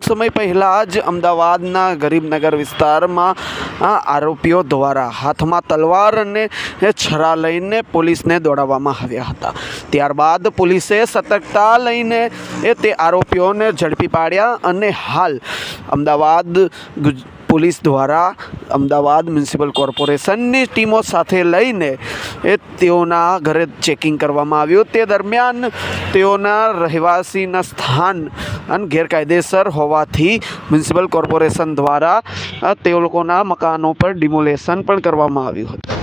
સમય પહેલાં જ અમદાવાદના ગરીબનગર વિસ્તારમાં આરોપીઓ દ્વારા હાથમાં તલવાર અને છરા લઈને પોલીસને દોડાવવામાં આવ્યા હતા। ત્યારબાદ પોલીસે સતર્કતા લઈને તે આરોપીઓને ઝડપી પાડ્યા અને હાલ અમદાવાદ પોલીસ દ્વારા અમદાવાદ મ્યુનિસિપલ કોર્પોરેશનની ટીમો સાથે લઈને તેઓના ઘરે ચેકિંગ કરવામાં આવ્યું। તે દરમિયાન તેઓના રહેવાસીના સ્થાન ગેરકાયદેસર હોવાથી મ્યુનિસિપલ કોર્પોરેશન દ્વારા તે લોકોના મકાનો પર ડિમોલેશન પણ કરવામાં આવ્યું હતું।